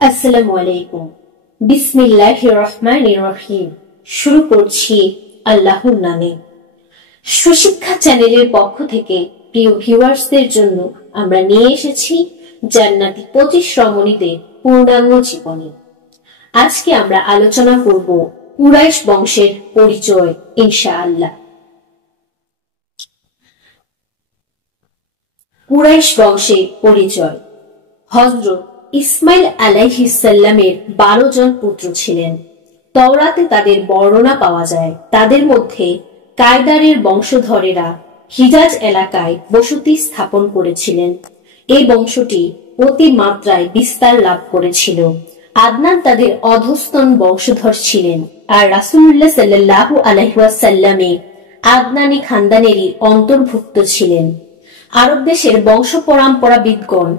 আসসালামু আলাইকুম। বিসমিল্লাহির রহমানির রহিম। শুরু করছি আল্লাহর নামে। সুশিক্ষা চ্যানেলের পক্ষ থেকে প্রিয় ভিউয়ার্সদের জন্য আমরা নিয়ে এসেছি জান্নাতি 25 রমণীদের পূর্ণাঙ্গ জীবনী। আজকে আমরা আলোচনা করব কুরাইশ বংশের পরিচয় ইনশাআল্লাহ। কুরাইশ বংশের পরিচয়। হযরত ইসমাইল আলাইহিস সালামের 12 জন পুত্র ছিলেন। তাওরাতে তাদের বর্ণনা পাওয়া যায়। তাদের মধ্যে কায়দারের বংশধরেরা হিজাজ এলাকায় বসতি স্থাপন করেছিলেন। এই বংশটি অতিমাত্রায় বিস্তার লাভ করেছিল। আদনান তাদের অধস্তন বংশধর ছিলেন, আর রাসূলুল্লাহ সাল্লাল্লাহু আলাইহি ওয়াসাল্লামে আদনানী খানদানেরই অন্তর্ভুক্ত ছিলেন। আরব দেশের বংশ পরম্পরাবিদগণ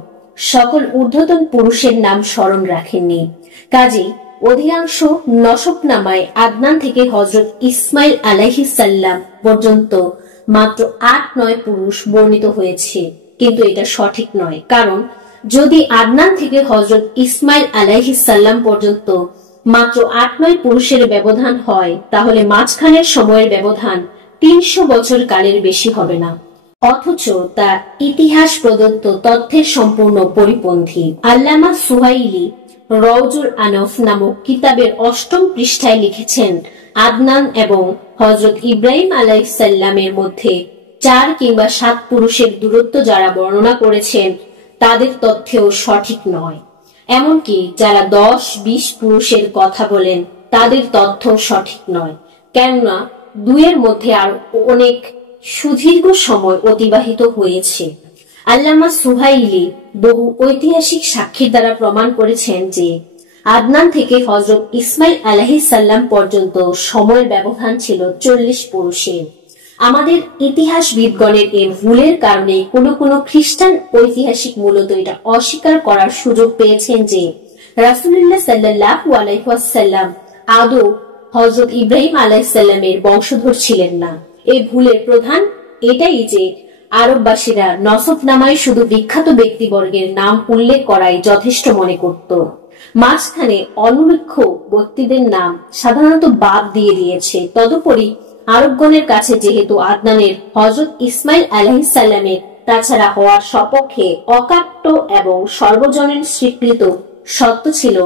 সকল ঊর্ধ্বতন পুরুষের নাম স্মরণ রাখেননি। কাজেই অধিকাংশ নসবনামায় আদনান থেকে হযরত ইসমাইল আলাইহিস সালাম পর্যন্ত মাত্র 8-9 পুরুষ বর্ণিত হয়েছে, কিন্তু এটা সঠিক নয়। কারণ যদি আদনান থেকে হযরত ইসমাইল আলাইহিস সালাম পর্যন্ত মাত্র 8-9 পুরুষের ব্যবধান হয়, তাহলে মাঝখানের সময়ের ব্যবধান 300 বছর কালের বেশি হবে না। অথচ তা ইতিহাস প্রদত্ত তথ্যের সম্পূর্ণ পরিপন্থী। আল্লামা সুহাইলি রওজুল আনফ নামক কিতাবের 8ম পৃষ্ঠায় লিখেছেন, আদনান এবং হযরত ইব্রাহিম আলাইহিস সালামের মধ্যে 4 কিংবা 7 পুরুষের দূরত্ব যারা বর্ণনা করেছেন তাদের তথ্যও সঠিক নয়। এমনকি যারা 10-20 পুরুষের কথা বলেন তাদের তথ্য সঠিক নয়, কেননা দুয়ের মধ্যে আর অনেক সুদীর্ঘ সময় অতিবাহিত হয়েছে। আল্লামা সুহাইলি বহু ঐতিহাসিক সাক্ষীর দ্বারা প্রমাণ করেছেন যে আদনান থেকে হযরত ইসমাইল আলাইহিস সালাম পর্যন্ত সময়ের ব্যবধান ছিল 40 পুরুষের। আমাদের ইতিহাসবিদগণের এই ভুলের কারণে কোনো খ্রিস্টান ঐতিহাসিক মূলত এটা অস্বীকার করার সুযোগ পেয়েছেন যে রাসূলুল্লাহ সাল্লাল্লাহু আলাইহি ওয়াসাল্লাম আদৌ হযরত ইব্রাহিম আলাইহিস সালামের বংশধর ছিলেন না। এই ভুলের প্রধান এটাই যে আরববাসীরা নসবনামায় শুধু বিখ্যাত ব্যক্তিবর্গের নাম উল্লেখ করাই যথেষ্ট মনে করত। মাঝখানে অনুল্লেখ্য ব্যক্তিদের নাম সাধারণত বাদ দিয়ে দিয়েছে। তদুপরি আরবগণের কাছে যেহেতু আদনানের হযরত ইসমাইল আলাইহিস সালামের তাছাড়া হওয়ার সপক্ষে অকাট্য এবং সর্বজনীন স্বীকৃত সত্য ছিল,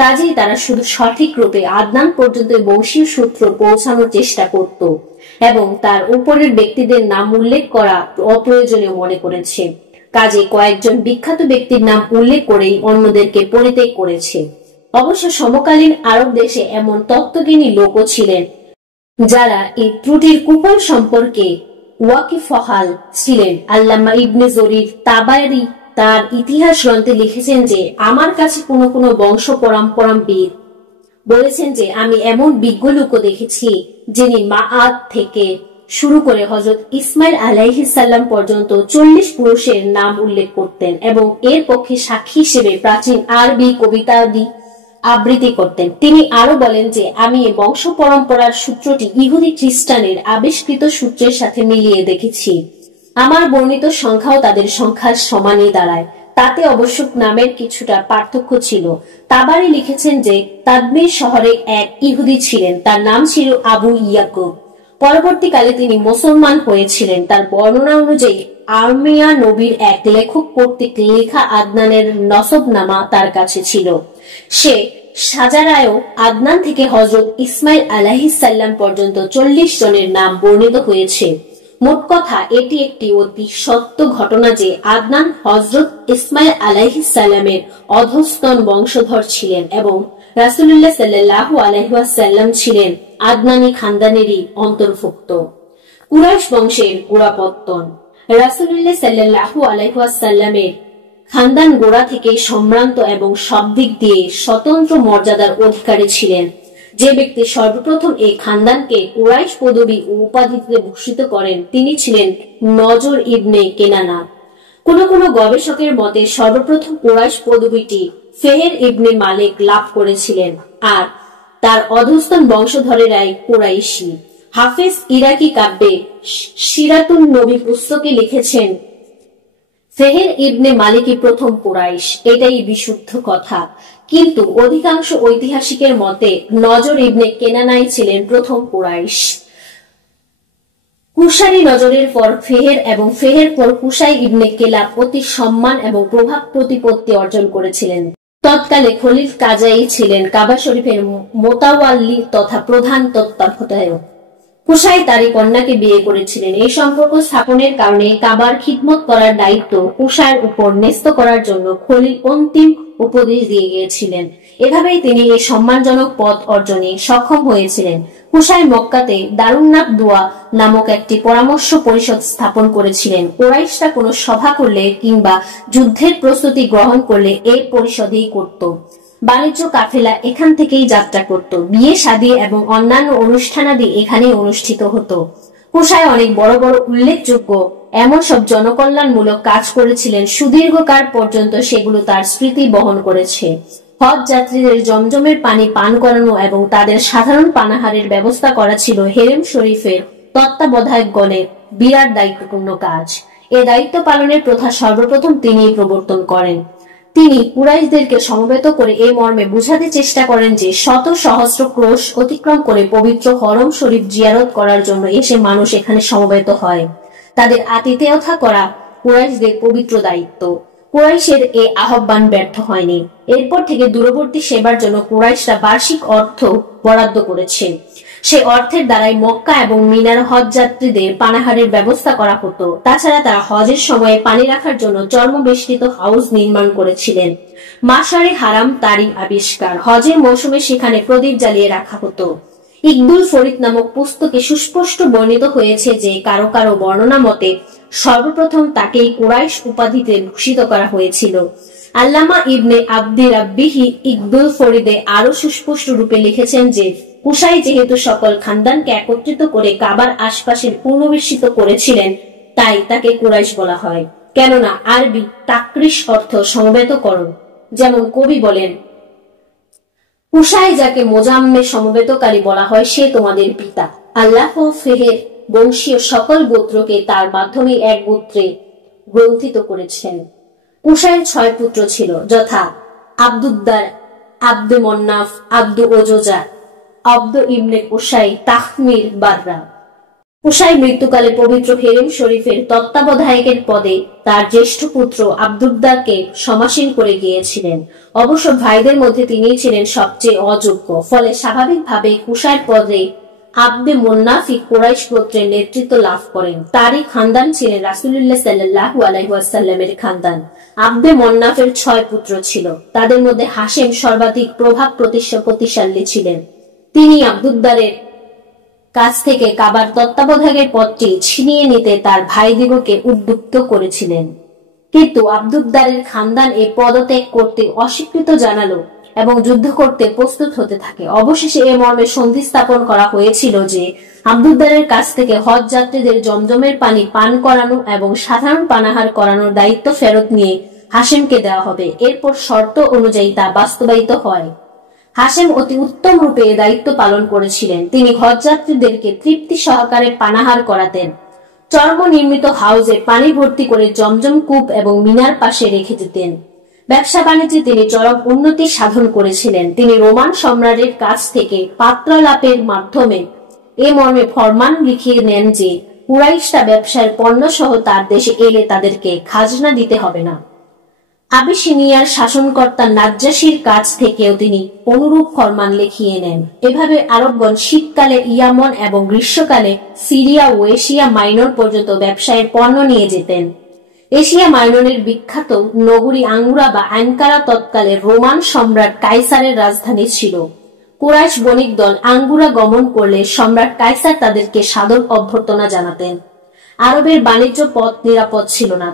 কাজেই তারা শুধু সঠিক রূপে আদনান পর্যন্ত বংশীয় সূত্র পৌঁছানোর চেষ্টা করত এবং তার উপরের ব্যক্তিদের নাম উল্লেখ করা অপ্রয়োজনীয় মনে করেছে। কাজে কয়েকজন বিখ্যাত ব্যক্তির নাম উল্লেখ করেই অন্যদেরকে পরিত্যাগ করেছে। অবশ্য সমকালীন আরব দেশে এমন তত্ত্বজ্ঞানী লোকও ছিলেন যারা এই ত্রুটির কুফল সম্পর্কে ওয়াকিফহাল ছিলেন। আল্লামা ইবনে জরির তাবারি তার ইতিহাস গ্রন্থে লিখেছেন যে আমার কাছে কোনো বংশ পরম্পরাবিদ বলেছেন যে আমি এমন বিজ্ঞ লোকও দেখেছি যিনি মাআদ থেকে শুরু করে হযরত ইসমাইল আলাইহিস সালাম পর্যন্ত 40 পুরুষের নাম উল্লেখ করতেন এবং এর পক্ষে সাক্ষী হিসেবে প্রাচীন আরবি কবিতাদি আবৃত্তি করতেন। তিনি আরো বলেন যে আমি এই বংশ পরম্পরার সূত্রটি ইহুদি খ্রিস্টানের আবিষ্কৃত সূত্রের সাথে মিলিয়ে দেখেছি। আমার বর্ণিত সংখ্যাও তাদের সংখ্যার সমানই দাঁড়ায়। তাতে অবশ্য নামের কিছুটা পার্থক্য ছিল। তাবারি লিখেছেন যে তাদমির শহরে এক ইহুদি ছিলেন, তার নাম ছিল আবু ইয়াকুব। পরবর্তীকালে তিনি মুসলমান হয়েছিলেন। তার বর্ণনা অনুযায়ী আরমিয়া নবীর এক লেখক কর্তৃক লেখা আদনানের নসবনামা তার কাছে ছিল। সে সাজারায়ও আদনান থেকে হযরত ইসমাইল আলাইহিস সালাম পর্যন্ত 40 জনের নাম বর্ণিত হয়েছে। মোট কথা এটি একটি অতি সত্য ঘটনা যে আদনান হযরত ইসমাইল আলাইহিস সালামের অধস্তন বংশধর ছিলেন এবং রাসূলুল্লাহ সাল্লাল্লাহু আলাইহি ওয়াসাল্লাম ছিলেন আদনানী খানদানেরই অন্তর্ভুক্ত। কুরাইশ বংশের গোড়াপত্তন। রাসূলুল্লাহ সাল্লাল্লাহু আলাইহি ওয়াসাল্লামের খানদান গোড়া থেকে সম্ভ্রান্ত এবং সব দিক দিয়ে স্বতন্ত্র মর্যাদার অধিকারী ছিলেন। যে ব্যক্তি সর্বপ্রথম এই খানদানকে কুরাইশ পদবী ও উপাধিতে ভূষিত করেন তিনি ছিলেন নজর ইবনে কেনানা। কোন গবেষকের মতে সর্বপ্রথম কুরাইশ পদবীটি ফেহের ইবনে মালিক লাভ করেছিলেন, আর তার অধস্তন বংশধরেরাই কুরাইশী। হাফেজ ইরাকি কাব্যে সিরাতুন নবী পুস্তকে লিখেছেন, ফেহের ইবনে মালিকি প্রথম কুরাইশ, এটাই বিশুদ্ধ কথা। কিন্তু অধিকাংশ ঐতিহাসিকের মতে নজর ইবনে কেনানাই ছিলেন প্রথম কুরাইশ। কুশারি নজরের পর ফেহের এবং ফেহের পর কুশাই ইবনে কেলাব অতি সম্মান এবং প্রভাব প্রতিপত্তি অর্জন করেছিলেন। তৎকালে খলিল কাজাই ছিলেন কাবা শরীফের মোতাওয়াল্লি তথা প্রধান তত্ত্বাবধায়ক। কুশাই তারই কন্যাকে বিয়ে করেছিলেন। এই সম্পর্ক স্থাপনের কারণে কাবার খিদমত করার দায়িত্ব কুশাইয়ের উপর ন্যস্ত করার জন্য খলিল অন্তিম উপদেশ দিয়ে গিয়েছিলেন। এভাবেই তিনি এই সম্মানজনক পদ অর্জনে সক্ষম হয়েছিলেন। কুশাই মক্কাতে দারুন্নাব দুয়া নামক একটি পরামর্শ পরিষদ স্থাপন করেছিলেন। কুরাইশরা কোনো সভা করলে কিংবা যুদ্ধের প্রস্তুতি গ্রহণ করলে এই পরিষদেই করত। বাণিজ্য কাফেলা এখান থেকেই যাত্রা করত। বিয়ে শাদী এবং অন্যান্য অনুষ্ঠানাদি এখানেই অনুষ্ঠিত হতো। কুশাই অনেক বড় বড় উল্লেখযোগ্য এমন সব জনকল্যাণমূলক কাজ করেছিলেন, সুদীর্ঘকাল পর্যন্ত সেগুলো তার স্মৃতি বহন করেছে। হজ যাত্রীদের জমজমের পানি পান করানো এবং তাদের সাধারণ পানাহারের ব্যবস্থা করা ছিল হেরেম শরীফের তত্ত্বাবধায়কগণের বিরাট দায়িত্বপূর্ণ কাজ। এ দায়িত্ব পালনের প্রথা সর্বপ্রথম তিনিই প্রবর্তন করেন। তিনি কুরাইশদেরকে সমবেত করে এই মর্মে বুঝাতে চেষ্টা করেন যে শত সহস্র ক্রোশ অতিক্রম করে পবিত্র হরম শরীফ জিয়ারত করার জন্য এসে মানুষ এখানে সমবেত হয়। তাদের আতিথেয়তা করা কুরাইশদের পবিত্র দায়িত্ব। কুরাইশের এই আহ্বান ব্যর্থ হয়নি। এরপর থেকে দূরবর্তী সেবার জন্য কুরাইশরা বার্ষিক অর্থ বরাদ্দ করেছে। সে অর্থের দ্বারাই মক্কা এবং মিনার হজ যাত্রীদের পানাহারের ব্যবস্থা করা হতো। তাছাড়া তারা হজের সময়ে পানি রাখার জন্য চর্মবেষ্টিত হাউস নির্মাণ করেছিলেন। মাশারে হারাম তারই আবিষ্কার। হজের মৌসুমে সেখানে প্রদীপ জ্বালিয়ে রাখা হতো। ইকদুল ফরিদ নামক পুস্তকে সুস্পষ্ট বর্ণিত হয়েছে যে কারো কারো বর্ণনা মতে সর্বপ্রথম তাকেই কুরাইশ উপাধিতে ভূষিত করা হয়েছিল। আল্লামা ইবনে আব্দি রাব্বিহি ইকদুল ফরিদে আরো সুস্পষ্ট রূপে লিখেছেন যে কুশাই যেহেতু সকল খানদানকে একত্রিত করে কাবার আশপাশের পুনর্বিষ্ঠিত করেছিলেন, তাই তাকে কুরাইশ বলা হয়। কেননা আরবি তাকরিশ অর্থ সমবেতকরণ। যেমন কবি বলেন, কুশাই যাকে মোজাম্মে সমবেতকারী বলা হয় সে তোমাদের পিতা। আল্লাহ ফেহের বংশীয় সকল গোত্রকে তার মাধ্যমে এক গোত্রে গ্রন্থিত করেছেন। কুশাইয়ের 6 পুত্র ছিল, যথা আব্দুদ্দার, আব্দে মন্নাফ, আব্দু ওজোজা, আব্দ ইবনে কুশাই, তাহমির, বাররা। কুশাই মৃত্যুকালে পবিত্র হেরেম শরীফের তত্ত্বাবধায়কের পদে তার জ্যেষ্ঠ পুত্র আব্দুদ্দারকে সমাসীন করে গিয়েছিলেন। অবশ্য ভাইদের মধ্যে তিনিই ছিলেন সবচেয়ে অযোগ্য। ফলে স্বাভাবিকভাবে কুশাইয়ের পদে আব্দে মোন্নাফি কুরাইশ গোত্রের নেতৃত্ব লাভ করেন। তারই খানদান ছিলেন রাসূলুল্লাহ সাল্লাল্লাহু আলাইহি ওয়াসাল্লামের খানদান। আব্দে মোন্নাফের 6 পুত্র ছিল। তাদের মধ্যে হাশেম সর্বাধিক প্রভাব প্রতিষ্ঠাশালী ছিলেন। তিনি আব্দুদ্দারের কাছ থেকে কাবার তত্ত্বাবধায়কের পদটি ছিনিয়ে নিতে তার ভাইদিগকে উদ্যুক্ত করেছিলেন। কিন্তু আব্দুদ্দারের খানদান এই পদত্যাগ করতে অস্বীকৃত জানালো এবং যুদ্ধ করতে প্রস্তুত হতে থাকে। অবশেষে এ মর্মে সন্ধি স্থাপন করা হয়েছিল যে আব্দুদ্দারের কাছ থেকে হজ যাত্রীদের জমজমের পানি পান করানো এবং সাধারণ পানাহার করানোর দায়িত্ব ফেরত নিয়ে হাশেমকে দেওয়া হবে। এরপর শর্ত অনুযায়ী তা বাস্তবায়িত হয়। হাশেম অতি উত্তম রূপে এ দায়িত্ব পালন করেছিলেন। তিনি হজযাত্রীদেরকে তৃপ্তি সহকারে পানাহার করাতেন। চর্ম নির্মিত হাউজে পানি ভর্তি করে জমজম কূপ এবং মিনার পাশে রেখে দিতেন। ব্যবসা বাণিজ্যে তিনি চরম উন্নতি সাধন করেছিলেন। তিনি রোমান সম্রাটের কাছ থেকে পাত্রালাপের মাধ্যমে এ মর্মে ফরমান লিখিয়ে নেন যে কুরাইশরা ব্যবসার পণ্য সহ তার দেশে এলে তাদেরকে খাজনা দিতে হবে না। আবিসিনিয়ার শাসনকর্তা নাজ্জাশীর কাছ থেকেও তিনি অনুরূপ ফরমান লিখিয়ে নেন। এভাবে আরবগণ শীতকালে ইয়ামন এবং গ্রীষ্মকালে সিরিয়া ও এশিয়া মাইনর পর্যন্ত ব্যবসায়ের পণ্য নিয়ে যেতেন। এশিয়া মাইনরের বিখ্যাত নগরী আঙ্গুরা বা আনকারা তৎকালে রোমান সম্রাট কাইসারের রাজধানী ছিল। কুরাইশ বণিক দল আঙ্গুরা গমন করলে সম্রাট কাইসার তাদেরকে সাদর অভ্যর্থনা জানাতেন। আরবের বাণিজ্য পথ নিরাপদ ছিল না,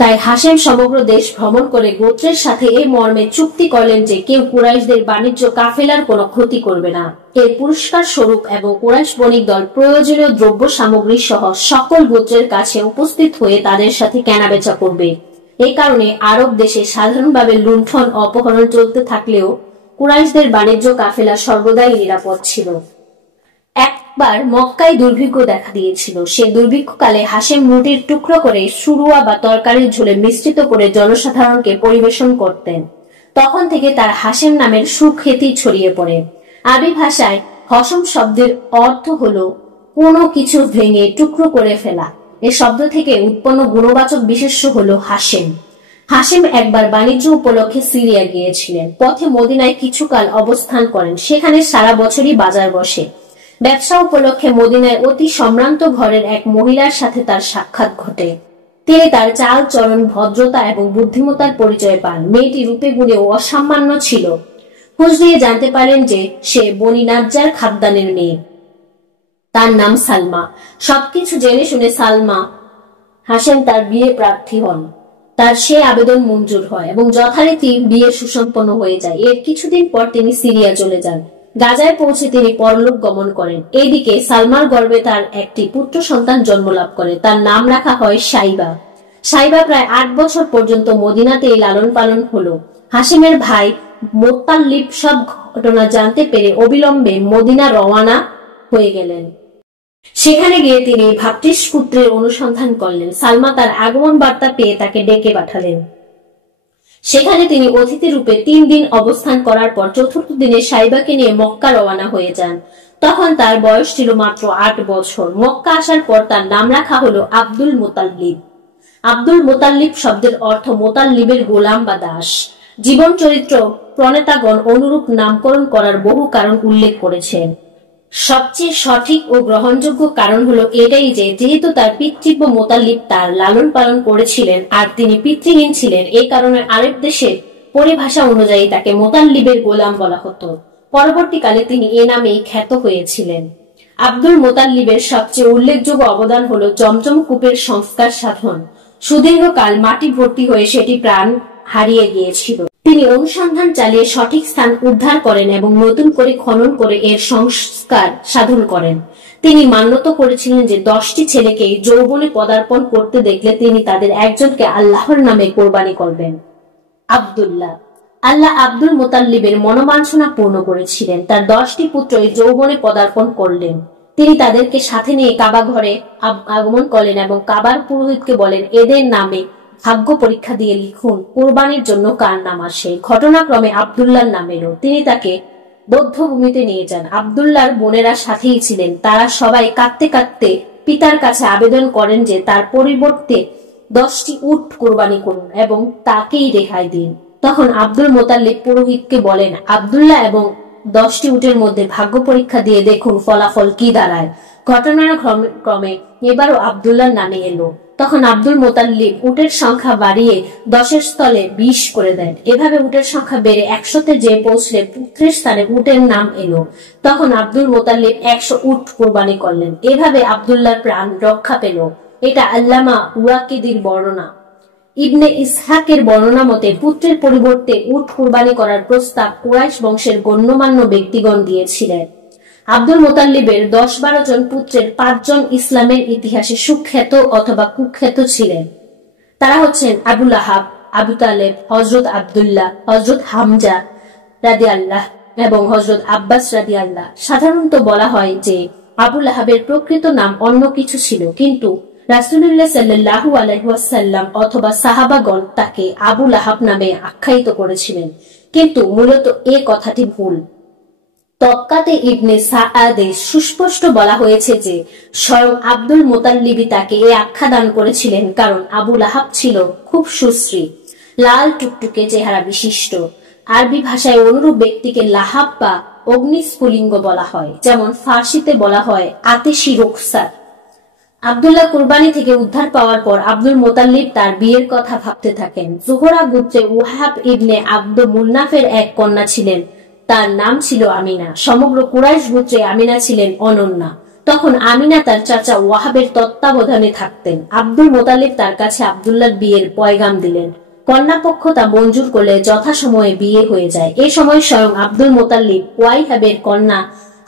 তাই হাশেম সমগ্র দেশ ভ্রমণ করে গোত্রের সাথে এই মর্মে চুক্তি করলেন যে কেউ কুরাইশদের বাণিজ্য কাফেলার কোনো ক্ষতি করবে না। এর পুরস্কার স্বরূপ এবং কুরাইশ বণিক দল প্রয়োজনীয় দ্রব্য সামগ্রী সহ সকল গোত্রের কাছে উপস্থিত হয়ে তাদের সাথে কেনাবেচা করবে। এই কারণে আরব দেশে সাধারণভাবে লুণ্ঠন অপহরণ চলতে থাকলেও কুরাইশদের বাণিজ্য কাফেলা সর্বদাই নিরাপদ ছিল। এক একবার মক্কায় দুর্ভিক্ষ দেখা দিয়েছিল। সে দুর্ভিক্ষকালে হাশেম রুটির টুকরো করে সুরুয়া বা তরকারির ঝোলে মিশ্রিত করে জনসাধারণকে পরিবেশন করতেন। তখন থেকে তার হাশেম নামের সুখ্যাতি ছড়িয়ে পড়ে। আরবি ভাষায় হসম শব্দের অর্থ হলো কোনো কিছু ভেঙে টুকরো করে ফেলা। এ শব্দ থেকে উৎপন্ন গুণবাচক বিশেষ্য হলো হাশেম। হাশেম একবার বাণিজ্য উপলক্ষে সিরিয়া গিয়েছিলেন। পথে মদিনায় কিছুকাল অবস্থান করেন। সেখানে সারা বছরই বাজার বসে। ব্যবসা উপলক্ষে মদিনায় অতি সম্ভ্রান্ত ঘরের এক মহিলার সাথে তার সাক্ষাৎ ঘটে। তিনি তার চাল চলন, ভদ্রতা এবং বুদ্ধিমত্তার পরিচয় পান। মেয়েটি রূপে গুণে অসামান্য ছিল। খোঁজ দিয়ে জানতে পারেন যে সে বনি নাজ্জার খাদ্দানের মেয়ে। তার নাম সালমা। সবকিছু জেনে শুনে সালমা হাশেম তার বিয়ে প্রার্থী হন। তার সে আবেদন মঞ্জুর হয় এবং যথারীতি বিয়ে সুসম্পন্ন হয়ে যায়। এর কিছুদিন পর তিনি সিরিয়া চলে যান। গাজায় পৌঁছে তিনি পরলোক গমন করেন। এইদিকে সালমার গর্ভে তার একটি পুত্র সন্তান জন্ম লাভ করে। তার নাম রাখা হয় সাইবা। সাইবা প্রায় 8 বছর পর্যন্ত মদিনাতেই লালন পালন হলো। হাশেমের ভাই মোত্তালিব সব ঘটনা জানতে পেরে অবিলম্বে মদিনা রওয়ানা হয়ে গেলেন। সেখানে গিয়ে তিনি ভ্রাতৃপুত্রের অনুসন্ধান করলেন। সালমা তার আগমন বার্তা পেয়ে তাকে ডেকে পাঠালেন। সেখানে তিনি অতিথি রূপে 3 দিন অবস্থান করার পর চতুর্থ দিনে সাইবাকে নিয়ে মক্কা রওনা হয়ে যান। তখন তার বয়স ছিল মাত্র 8 বছর। মক্কা আসার পর তার নাম রাখা হলো আব্দুল মুতাল্লিব। আব্দুল মুতাল্লিব শব্দের অর্থ মুতাল্লিবের গোলাম বা দাস। জীবন চরিত্র প্রণেতাগণ অনুরূপ নামকরণ করার বহু কারণ উল্লেখ করেছেন। সবচেয়ে সঠিক ও গ্রহণযোগ্য কারণ হলো এটাই যে যেহেতু তার পিতৃব্য মুতাল্লিব তার লালন পালন করেছিলেন আর তিনি পিতৃহীন ছিলেন, এই কারণে আরব দেশের পরিভাষা অনুযায়ী তাকে মুতাল্লিবের গোলাম বলা হতো। পরবর্তীকালে তিনি এ নামেই খ্যাত হয়েছিলেন। আব্দুল মুতাল্লিবের সবচেয়ে উল্লেখযোগ্য অবদান হলো জমজম কূপের সংস্কার সাধন। সুদীর্ঘকাল মাটি ভর্তি হয়ে সেটি প্রাণ হারিয়ে গিয়েছিল। তিনি অনুসন্ধান চালিয়ে সঠিক স্থান উদ্ধার করেন এবং নতুন করে খনন করে এর সংস্কার সাধন করেন। তিনি মান্যত করেছিলেন যে 10টি ছেলেকে যৌবনে পদার্পণ করতে দেখলে তিনি তাদের একজনকে আল্লাহর নামে কোরবানি করবেন। আব্দুল্লাহ। আল্লাহ আব্দুল মুতাল্লিবের মনোবাঞ্ছনা পূর্ণ করেছিলেন। তার 10টি পুত্রই যৌবনে পদার্পণ করলেন। তিনি তাদেরকে সাথে নিয়ে কাবা ঘরে আগমন করলেন এবং কাবার পুরোহিতকে বলেন, এদের নামে ভাগ্য পরীক্ষা দিয়ে লিখুন কোরবানির জন্য কার নাম আসে। ঘটনাক্রমে আব্দুল্লাহর নাম এলো। তিনি তাকে বৌদ্ধভূমিতে নিয়ে যান। আব্দুল্লাহর বোনেরা সাথেই ছিলেন। তারা সবাই কাঁদতে কাঁদতে পিতার কাছে আবেদন করেন যে তার পরিবর্তে 10টি উট কোরবানি করুন এবং তাকেই রেহাই দিন। তখন আব্দুল মুতাল্লিব পুরোহিতকে বলেন, আব্দুল্লাহ এবং 10টি উটের মধ্যে ভাগ্য পরীক্ষা দিয়ে দেখুন ফলাফল কি দাঁড়ায়। ঘটনার ক্রমে এবারও আব্দুল্লাহর নামে এলো। তখন আব্দুল মুতাল্লিব উটের সংখ্যা বাড়িয়ে 10-এর স্থলে 20 করে দেন। এভাবে উটের সংখ্যা বেড়ে 100-তে যে পৌঁছলে পুত্রের স্থানে উটের নাম এলো। তখন আব্দুল মুতাল্লিব 100 উট কোরবানি করলেন। এভাবে আব্দুল্লাহর প্রাণ রক্ষা পেল। এটা আল্লামা ওয়াকিদির বর্ণনা। ইবনে ইসহাকের বর্ণনা মতে পুত্রের পরিবর্তে উট কোরবানি করার প্রস্তাব কুরাইশ বংশের গণ্যমান্য ব্যক্তিগণ দিয়েছিলেন। আব্দুল মুতাল্লিবের 10-12 জন পুত্রের 5 জন ইসলামের ইতিহাসে সুখ্যাত অথবা কুখ্যাত ছিলেন। তারা হচ্ছেন আবু লাহাব, আবু তালেব, হযরত আব্দুল্লাহ, হযরত হামজা রাদিয়াল্লাহ এবং হযরত আব্বাস রাদিয়াল্লাহ। সাধারণত বলা হয় যে আবু লাহাবের প্রকৃত নাম অন্য কিছু ছিল, কিন্তু রাসূলুল্লাহ সাল্লাল্লাহু আলাইহি ওয়াসাল্লাম অথবা সাহাবাগণ তাকে আবু লাহাব নামে আখ্যায়িত করেছিলেন, কিন্তু মূলত এই কথাটি ভুল। তবকাতে ইবনে সাআদে সুস্পষ্ট বলা হয়েছে যে স্বয়ং আব্দুল মুতাল্লিবই তাকে এই আখ্যা দান করেছিলেন, কারণ আবু লাহাব ছিল খুব সুশ্রী, লাল টুকটুকে চেহারা বিশিষ্ট। আরবি ভাষায় অনুরূপ ব্যক্তিকে লাহাব বা অগ্নিস্ফুলিঙ্গ বলা হয়, যেমন ফার্সিতে বলা হয় আতেশি রুখসার। আব্দুল্লাহ কুরবানি থেকে উদ্ধার পাওয়ার পর আব্দুল মুতাল্লিব তার বিয়ের কথা ভাবতে থাকেন। জোহরা গোত্রে ওয়াহাব ইবনে আব্দ মুন্নাফের এক কন্যা ছিলেন, তার নাম ছিল আমিনা। সমগ্র কুরাইশ গোত্রে আমিনা ছিলেন অনন্যা। তখন আমিনা তার চাচা ওয়াহাবের তত্ত্বাবধানে থাকতেন। আব্দুল মুতাল্লিব তার কাছে আব্দুল্লাহর বিয়ের পয়গাম দিলেন। কন্যাপক্ষ তা মঞ্জুর করলে যথাসময়ে বিয়ে হয়ে যায়। এ সময় স্বয়ং আব্দুল মুতাল্লিব ওয়াইহাবের কন্যা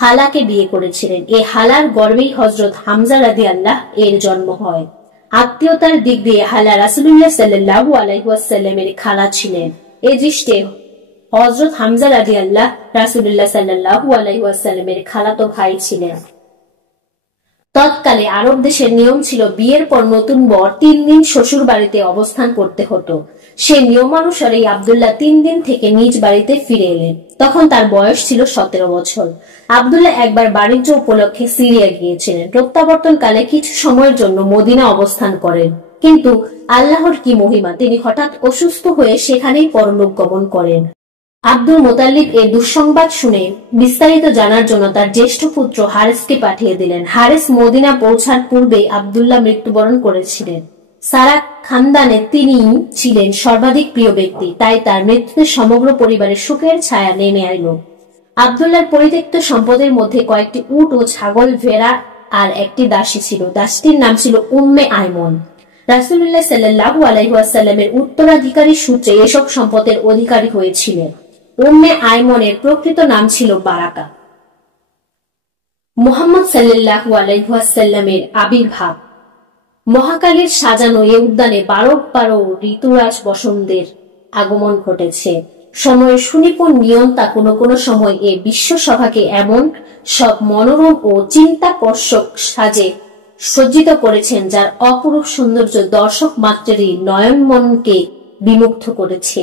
হালাকে বিয়ে করেছিলেন। এই হালার গর্ভেই হযরত হামজা রাদিয়াল্লাহ এর জন্ম হয়। আত্মীয়তার দিক দিয়ে হালা রাসূলুল্লাহ সাল্লাল্লাহু আলাইহি ওয়াসাল্লামের খালা ছিলেন। এই দৃষ্টে হযরত হামজা রাদিয়াল্লাহ রাসূলুল্লাহ সাল্লাল্লাহু আলাইহি ওয়াসাল্লামের খালাতো ভাই ছিলেন। তৎকালে আরব দেশের নিয়ম ছিল বিয়ের পর নতুন বর 3 দিন শ্বশুর বাড়িতে অবস্থান করতে হতো। সে নিয়মানুসারেই আব্দুল্লাহ 3 দিন থেকে নিজ বাড়িতে ফিরে এলেন। তখন তার বয়স ছিল 17 বছর। আব্দুল্লাহ একবার বাণিজ্য উপলক্ষে সিরিয়া গিয়েছিলেন। প্রত্যাবর্তনকালে কিছু সময়ের জন্য মদিনা অবস্থান করেন, কিন্তু আল্লাহর কি মহিমা, তিনি হঠাৎ অসুস্থ হয়ে সেখানেই পরলোক গমন করেন। আব্দুল মোতাল্লিব এই দুঃসংবাদ শুনে বিস্তারিত জানার জন্য তার জ্যেষ্ঠ পুত্র হারেসকে পাঠিয়ে দিলেন। হারেস মদিনা পৌঁছার পূর্বে আব্দুল্লাহ মৃত্যুবরণ করেছিলেন। সারা খানদানে তিনি ছিলেন সর্বাধিক প্রিয় ব্যক্তি, তাই তার মৃত্যুতে সমগ্র পরিবারের শোকের ছায়া নেমে এল। আব্দুল্লাহর পরিত্যক্ত সম্পদের মধ্যে কয়েকটি উট ও ছাগল, ভেড়া আর একটি দাসী ছিল। দাসীটির নাম ছিল উম্মে আইমন। রাসূলুল্লাহ সাল্লাল্লাহু আলাইহি ওয়াসাল্লামের উত্তরাধিকারী সূত্রে এসব সম্পদের অধিকারী হয়েছিলেন। উম্মে আইমনের প্রকৃত নাম ছিল বারাকা। মুহাম্মদ সাল্লাল্লাহু আলাইহি ওয়াসাল্লামের আবির্ভাব। মহাকালের সাজানো এ উদ্যানে 12 ঋতুরাজ বসন্তের আগমন ঘটেছে। সময়ের সুনিপুণ নিয়ন্তা কোনো কোনো সময় এ বিশ্বসভাকে এমন সব মনোরম ও চিন্তাকর্ষক সাজে সজ্জিত করেছেন, যার অপরূপ সৌন্দর্য দর্শক মাত্রেরই নয়নমনকে বিমুগ্ধ করেছে।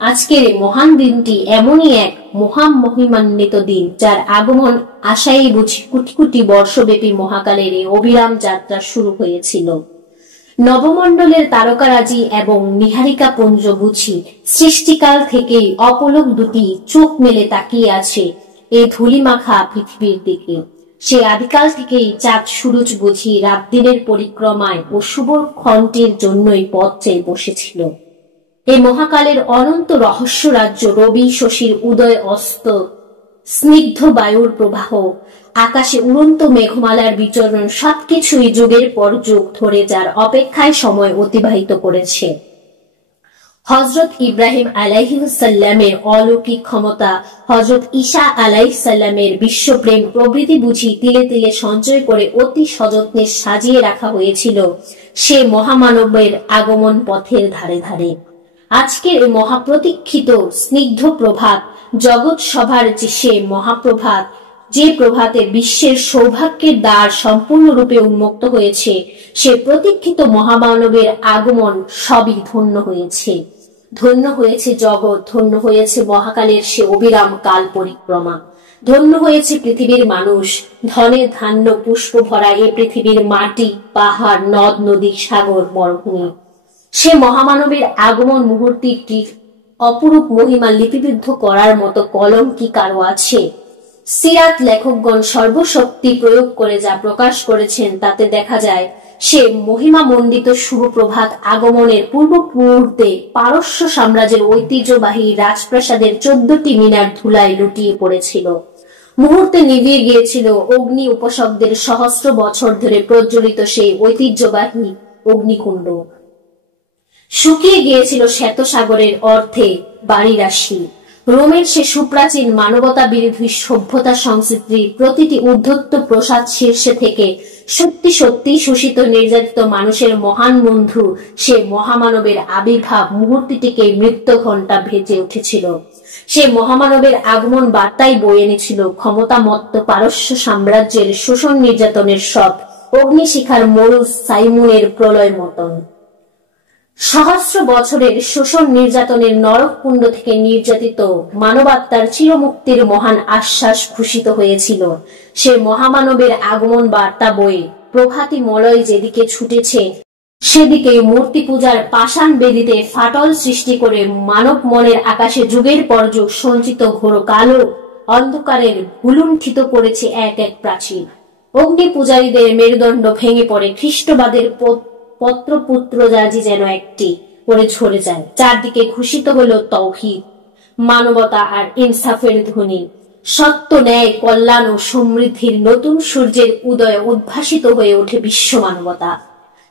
আজকের এই মহান দিনটি এমনই এক মহামহিমান্বিত দিন, যার আগমন আশাই বুঝি কোটি কোটি বর্ষব্যাপী মহাকালের এই অবিরাম যাত্রা শুরু হয়েছিল। নবমণ্ডলের তারকারাজি এবং নীহারিকা পুঞ্জ বুঝি সৃষ্টিকাল থেকেই অপলক দুটি চোখ মেলে তাকিয়ে আছে এই ধূলিমাখা পৃথিবীর দিকে। সে আদিকাল থেকেই চাঁদ সুরজ বুঝি রাত দিনের পরিক্রমায় ও শুভ ক্ষণটির জন্যই পথ চেয়ে বসেছিল। এই মহাকালের অনন্ত রহস্য রাজ্য, রবি শশীর উদয় অস্ত, স্নিগ্ধ বায়ুর প্রবাহ, আকাশে উড়ন্ত মেঘমালার বিচরণ, সবকিছুই যুগের পর যুগ ধরে যার অপেক্ষায় সময় অতিবাহিত করেছে। হযরত ইব্রাহিম আলাইহিসসালামের অলৌকিক ক্ষমতা, হযরত ঈসা আলাইহিসসালামের বিশ্বপ্রেম প্রভৃতি বুঝি তিলে তিলে সঞ্চয় করে অতি সযত্নে সাজিয়ে রাখা হয়েছিল সে মহামানবের আগমন পথের ধারে ধারে। আজকের এই মহাপ্রতীক্ষিত স্নিগ্ধ প্রভাত, জগৎ সভার যে সে মহাপ্রভাত, যে প্রভাতে বিশ্বের সৌভাগ্যের দ্বার সম্পূর্ণরূপে উন্মুক্ত হয়েছে, সে প্রতীক্ষিত মহামানবের আগমন সবই ধন্য হয়েছে। ধন্য হয়েছে জগৎ, ধন্য হয়েছে মহাকালের সে অবিরাম কাল পরিক্রমা, ধন্য হয়েছে পৃথিবীর মানুষ। ধনে ধান্য পুষ্প ভরা এ পৃথিবীর মাটি, পাহাড়, নদ নদী, সাগর, মরুভূমি। সে মহামানবের আগমন মুহূর্তটি অপরূপ মহিমা লিপিবদ্ধ করার মতো কলম কি কারো আছে? সিরাত লেখকগণ সর্বশক্তি প্রয়োগ করে যা প্রকাশ করেছেন তাতে দেখা যায় সে মহিমা মণ্ডিত শুভ প্রভাত আগমনের পূর্ব মুহূর্তে পারস্য সাম্রাজ্যের ঐতিহ্যবাহী রাজপ্রাসাদের 14টি মিনার ধুলায় লুটিয়ে পড়েছিল। মুহূর্তে নিভিয়ে গিয়েছিল অগ্নি উপাসকদের সহস্র বছর ধরে প্রজ্বলিত সেই ঐতিহ্যবাহী অগ্নিকুণ্ড। শুকিয়ে গিয়েছিল শ্বেতসাগরের অর্ধে বাড়ি রাশি। রোমের সে সুপ্রাচীন মানবতা বিরোধী সভ্যতা সংস্কৃতির প্রতিটি উদ্ধত্ত প্রসাদ শীর্ষে থেকে সত্যি সত্যি শোষিত নির্যাতিত মানুষের মহান বন্ধু সে মহামানবের আবির্ভাব মুহূর্তটিকে মৃত্যু ঘণ্টা ভেজে উঠেছিল। সে মহামানবের আগমন বার্তাই বয়ে এনেছিল ক্ষমতামত্ত পারস্য সাম্রাজ্যের শোষণ নির্যাতনের সব অগ্নিশিখার মরু সাইমুনের প্রলয় মতন। সহস্র বছরের শোষণ নির্যাতনের নরককুণ্ড থেকে নির্যাতিত মানবাত্মার চিরমুক্তির মহান আশ্বাস ঘোষিত হয়েছিল সে মহামানবের আগমন বার্তা বয়ে। প্রভাতী মলয় যেদিকে ছুটেছে সেদিকে মূর্তি পূজার পাষাণ বেদিতে ফাটল সৃষ্টি করে মানব মনের আকাশে যুগের পর যুগ সঞ্চিত ঘোর কালো অন্ধকারের ভুলুণ্ঠিত করেছে এক এক প্রাচীর। অগ্নি পূজারীদের মেরুদণ্ড ভেঙে পড়ে, খ্রিস্টবাদের পত্রপুত্র জাজি যেন একটি করে ঝরে যায়। চারদিকে ঘোষিত হল তৌহিদ, মানবতা আর ইনসাফের ধ্বনি। সত্য, ন্যায়, কল্যাণ ও সমৃদ্ধির নতুন সূর্যের উদয়ে উদ্ভাসিত হয়ে ওঠে বিশ্ব মানবতা।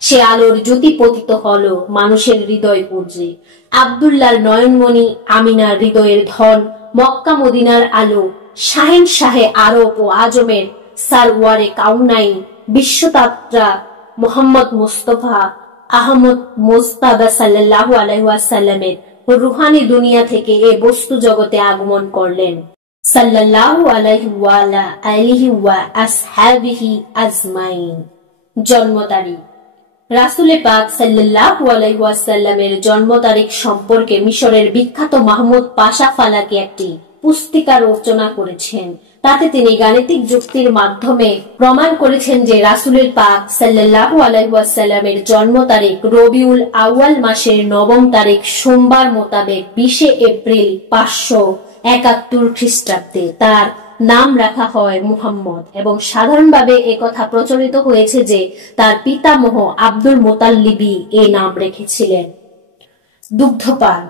সে আলোর জ্যোতি পতিত হল মানুষের হৃদয় পুঞ্জে। আব্দুল্লাহর নয়নমণি, আমিনার হৃদয়ের ধন, মক্কা মদিনার আলো, শাহেন শাহে আরব ও আজমের সারওয়ারে কাউনাইন, বিশ্বতাত্রা মোহাম্মদ মুস্তফা আহমদ মোজতাবা সাল্লাল্লাহু আলাইহি ওয়াসাল্লামের রুহানি দুনিয়া থেকে এ বস্তু জগতে আগমন করলেন। সাল্লাল্লাহু আলাইহি ওয়া আলা আলিহি ওয়া আসহাবিহি আজমাইন। জন্ম তারিখ। রাসূল পাক সাল্লাল্লাহু আলাইহি ওয়াসাল্লামের জন্ম তারিখ সম্পর্কে মিশরের বিখ্যাত মাহমুদ পাশা ফালাকি একটি পুস্তিকা রচনা করেছেন। তাতে তিনি গাণিতিক যুক্তির মাধ্যমে প্রমাণ করেছেন যে রাসূল পাক সাল্লাল্লাহু আলাইহি ওয়াসাল্লামের জন্ম তারিখ রবিউল আউয়াল মাসের 9 তারিখ সোমবার মোতাবেক 20 এপ্রিল 571 খ্রিস্টাব্দে। তার নাম রাখা হয় মুহাম্মদ এবং সাধারণভাবে একথা প্রচলিত হয়েছে যে তার পিতামহ আব্দুল মুতাল্লিবই এই নাম রেখেছিলেন। দুগ্ধপান।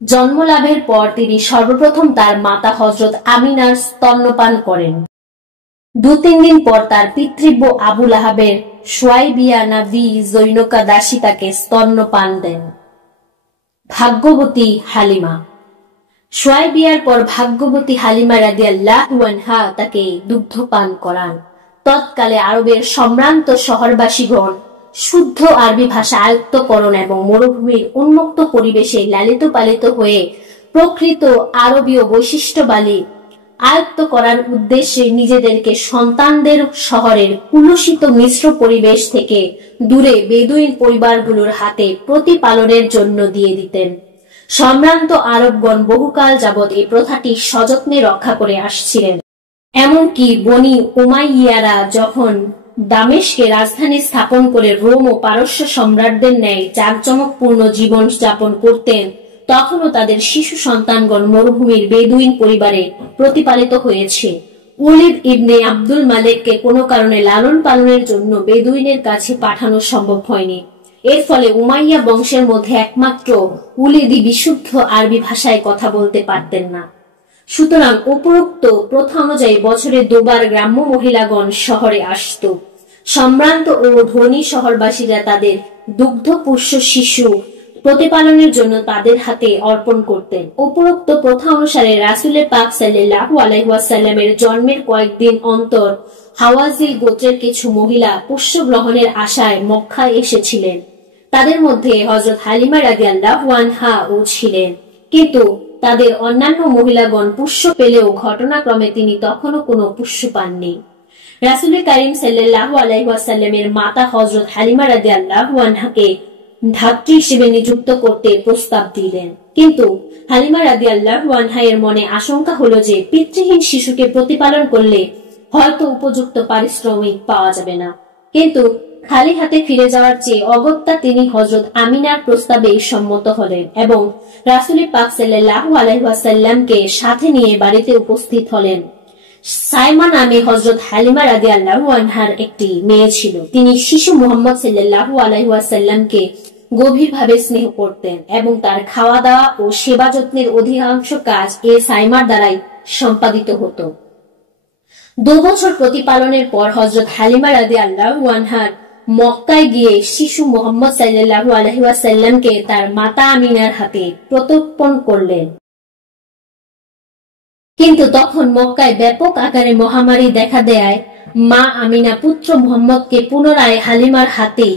জন্মলাভের পর তিনি সর্বপ্রথম তার মাতা হযরত আমিনার স্তন্যপান করেন। 2-3 দিন পর তার পিতৃব্য আবু লাহাবের সুয়াইবিয়া নাভি জৈনকা দাসী তাকে স্তন্যপান দেন। ভাগ্যবতী হালিমা। সুয়াইবিয়ার পর ভাগ্যবতী হালিমা রাদিয়াল্লাহু আনহা তাকে দুগ্ধপান করান। তৎকালে আরবের সম্ভ্রান্ত শহরবাসীগণ শুদ্ধ আরবি ভাষা আয়ত্তকরণ এবং মরুভূমির উন্মুক্ত পরিবেশে লালিত পালিত হয়ে প্রকৃত আরবীয় বৈশিষ্ট্যবালী আয়ত্ত করার উদ্দেশ্যে নিজেদেরকে সন্তানদের শহরের কুলুষিত মিশ্র পরিবেশ থেকে দূরে বেদুইন পরিবারগুলোর হাতে প্রতিপালনের জন্য দিয়ে দিতেন। সম্ভ্রান্ত আরবগণ বহুকাল যাবৎ এই প্রথাটি সযত্নে রক্ষা করে আসছিলেন। এমনকি বনি উমাইয়ারা যখন দামেস্কে রাজধানী স্থাপন করে রোম ও পারস্য সম্রাটদের ন্যায় জাঁকজমকপূর্ণ জীবন যাপন করতেন, তখনও তাদের শিশু সন্তানগণ মরুভূমির বেদুইন পরিবারে প্রতিপালিত হয়েছে। ওলীদ ইবনে আব্দুল মালেককে কোনো কারণে লালন পালনের জন্য বেদুইনের কাছে পাঠানো সম্ভব হয়নি। এর ফলে উমাইয়া বংশের মধ্যে একমাত্র ওলীদই বিশুদ্ধ আরবি ভাষায় কথা বলতে পারতেন না। সুতরাং উপরোক্ত প্রথা অনুযায়ী বছরে 2 বার গ্রাম্য মহিলাগণ শহরে আসত। সম্ভ্রান্ত ও ধনী শহরবাসীরা তাদের দুগ্ধপুষ্য শিশু প্রতিপালনের জন্য তাদের হাতে অর্পণ করতেন। উপরোক্ত প্রথা অনুসারে রাসূল পাক সাল্লাল্লাহু আলাইহি ওয়াসাল্লামের জন্মের কয়েকদিন অন্তর হাওয়াজিল গোত্রের কিছু মহিলা পুষ্য গ্রহণের আশায় মক্কায় এসেছিলেন। তাদের মধ্যে হযরত হালিমা রাদিয়াল্লাহু আনহা ও ছিলেন, কিন্তু তাদের অন্যান্য মহিলাগণ পুষ্য পেলেও ঘটনাক্রমে তিনি তখনও কোনো পুষ্য পাননি। রাসূল কারীম সাল্লাল্লাহু আলাইহি ওয়াসাল্লামের মাতা হযরত হালিমা রাদিয়াল্লাহু আনহাকে ধাত্রী হিসেবে নিযুক্ত করতে প্রস্তাব দিলেন, কিন্তু হালিমা রাদিয়াল্লাহু আনহা এর মনে আশঙ্কা হলো যে পিতৃহীন শিশুকে প্রতিপালন করলে হয়তো উপযুক্ত পারিশ্রমিক পাওয়া যাবে না। কিন্তু খালি হাতে ফিরে যাওয়ার চেয়ে অগত্যা তিনি হযরত আমিনার প্রস্তাবে সম্মত হলেন এবং রাসূল পাক সাল্লাল্লাহু আলাইহি ওয়াসাল্লামকে সাথে নিয়ে বাড়িতে উপস্থিত হলেন। সাইমা নামে হযরত হালিমা রাদিয়াল্লাহু আনহার একটি মেয়ে ছিল। তিনি শিশু মুহাম্মদ সাল্লাল্লাহু আলাইহি ওয়াসাল্লামকে গভীরভাবে স্নেহ করতেন এবং তার খাওয়া দাওয়া ও সেবা যত্নের অধিকাংশ কাজ এই সাইমার দ্বারাই সম্পাদিত হতো। 2 বছর প্রতিপালনের পর হযরত হালিমা রাদিয়াল্লাহু আনহার মক্কায় গিয়ে শিশু মুহাম্মদ সাল্লাল্লাহু আলাইহি ওয়াসাল্লামকে তার মাতা আমিনার হাতে প্রত্যর্পণ করলেন। কিন্তু তখন মক্কায় ব্যাপক আকারে মহামারী দেখা দেয় মা আমিনা পুত্র মুহাম্মদকে পুনরায় হালিমার হাতে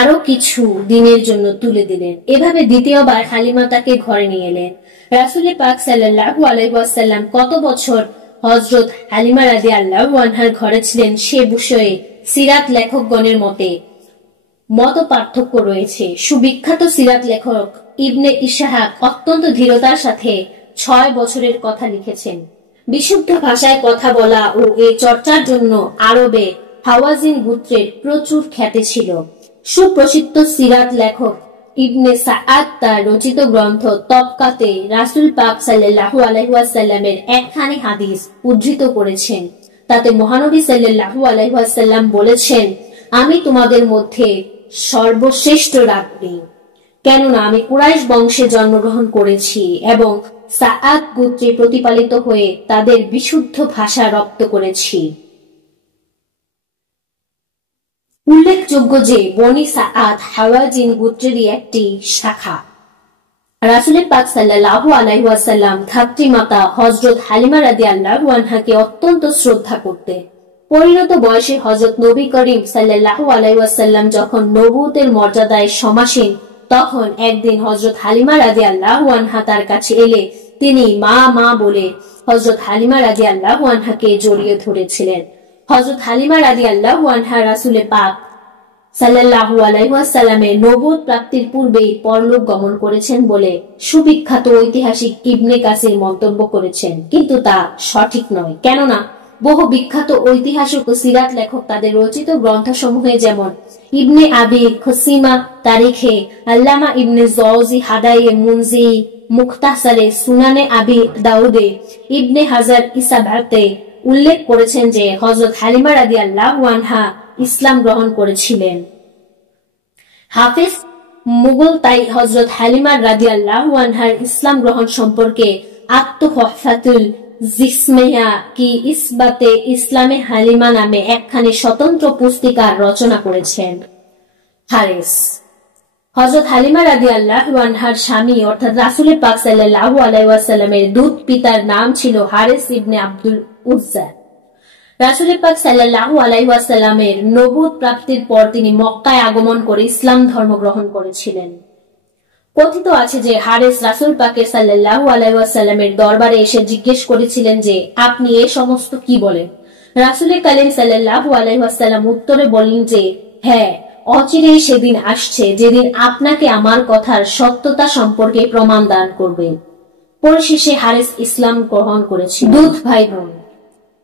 আরো কিছু দিনের জন্য তুলে দিলেন। এভাবে দ্বিতীয়বার হালিমা তাকে ঘরে নিয়ে এলেন। রাসূল পাক সাল্লাল্লাহু আলাইহি ওয়াসাল্লাম কত বছর হযরত হালিমা রাদিয়াল্লাহু আনহার ঘরে ছিলেন সে বিষয়ে সিরাত লেখকগণের মত পার্থক্য রয়েছে। সুবিখ্যাত সিরাত লেখক ইবনে ইসহাক অত্যন্ত ধীরতার সাথে 6 বছরের কথা লিখেছেন। বিশুদ্ধ ভাষায় কথা বলা ও এই চর্চার জন্য আরবে হাওয়াজিন গোত্রের প্রচুর খ্যাতি ছিল। সুপ্রসিদ্ধ সিরাত লেখক ইবনে সাআদ তার রচিত গ্রন্থ তবকাতে রাসূল পাক সাল্লাল্লাহু আলাইহি ওয়াসাল্লামের একখানি হাদিস উদ্ধৃত করেছেন। তাতে মহানবী সাল্লাল্লাহু আলাইহি ওয়াসাল্লাম বলেছেন, আমি তোমাদের মধ্যে সর্বশ্রেষ্ঠ রাখবি, কেননা আমি কুরাইশ বংশে জন্মগ্রহণ করেছি এবং সাআদ গোত্রে প্রতিপালিত হয়ে তাদের বিশুদ্ধ ভাষা রপ্ত করেছি। উল্লেখযোগ্য যে বনি সাআদ হাওয়াজিন গোত্রেরই একটি শাখা। রাসূল পাক সাল্লাল্লাহু আলাইহি ওয়াসাল্লাম ধাত্রীমাতা হযরত হালিমা রাদিয়াল্লাহু আনহাকে অত্যন্ত শ্রদ্ধা করতেন। পরিণত বয়সে হযরত নবী করিম সাল্লাল্লাহু আলাইহি ওয়াসাল্লাম যখন নবুয়তের মর্যাদায় সমাসীন, তখন একদিন হযরত হালিমা রাদিয়াল্লাহু আনহা তার কাছে এলে তিনি মা মা বলে হযরত হালিমা রাদিয়াল্লাহু আনহাকে জড়িয়ে ধরেছিলেন। হযরত হালিমা রাদিয়াল্লাহু আনহা রাসূল পাক সাল্লাল্লাহু আলাইহি ওয়াসাল্লামের নবুয়ত প্রাপ্তির পূর্বেই পরলোক গমন করেছেন বলে সুবিখ্যাত ঐতিহাসিক ইবনে কাসির মন্তব্য করেছেন, কিন্তু তা সঠিক নয়। কেননা বহু বিখ্যাত ঐতিহাসিক ও সিরাত লেখক তাদের রচিত গ্রন্থসমূহে যেমন ইবনে আবি খসিমা তারিখে, আল্লামা ইবনে জওজি হাদায়ে মুনজি মুখতাসারে, সুনানে আবি দাউদে, ইবনে হাজার ইসাবাতে উল্লেখ করেছেন যে হযরত হালিমা রাদিয়াল্লাহু আনহা ইসলাম গ্রহণ করেছিলেন। হাফেজ মুগল তাই হযরত হালিমা রাদিয়াল্লাহু আনহার ইসলাম গ্রহণ সম্পর্কে আত্মহফাতুল জিসমিয়া কি ইসবাতে ইসলামে হালিমা নামে একখানি স্বতন্ত্র পুস্তিকার রচনা করেছেন। হারেস হযরত হালিমা রাদিয়াল্লাহু আনহার স্বামী অর্থাৎ রাসূল পাক সাল্লাল্লাহু আলাইহি ওয়াসাল্লামের দুধ পিতার নাম ছিল হারেস ইবনে আব্দুল উজ্জা। রাসূল পাক সাল্লাল্লাহু আলাইহি ওয়াসাল্লামের নবুয়ত প্রাপ্তির পর তিনি মক্কায় আগমন করে ইসলাম ধর্ম গ্রহণ করেছিলেন। কথিত আছে যে হারেস রাসূল পাকের সাল্লাল্লাহু আলাইহি ওয়াসাল্লামের দরবারে এসে জিজ্ঞেস করেছিলেন যে আপনি এ সমস্ত কি বলেন। রাসূল কারীম সাল্লাল্লাহু আলাইহি ওয়াসাল্লাম উত্তরে বললেন যে হ্যাঁ, অচিরেই সেদিন আসছে যেদিন আপনাকে আমার কথার সত্যতা সম্পর্কে প্রমাণ দান করবে। পরিশেষে হারেস ইসলাম গ্রহণ করেছিল। দুধ ভাই বোন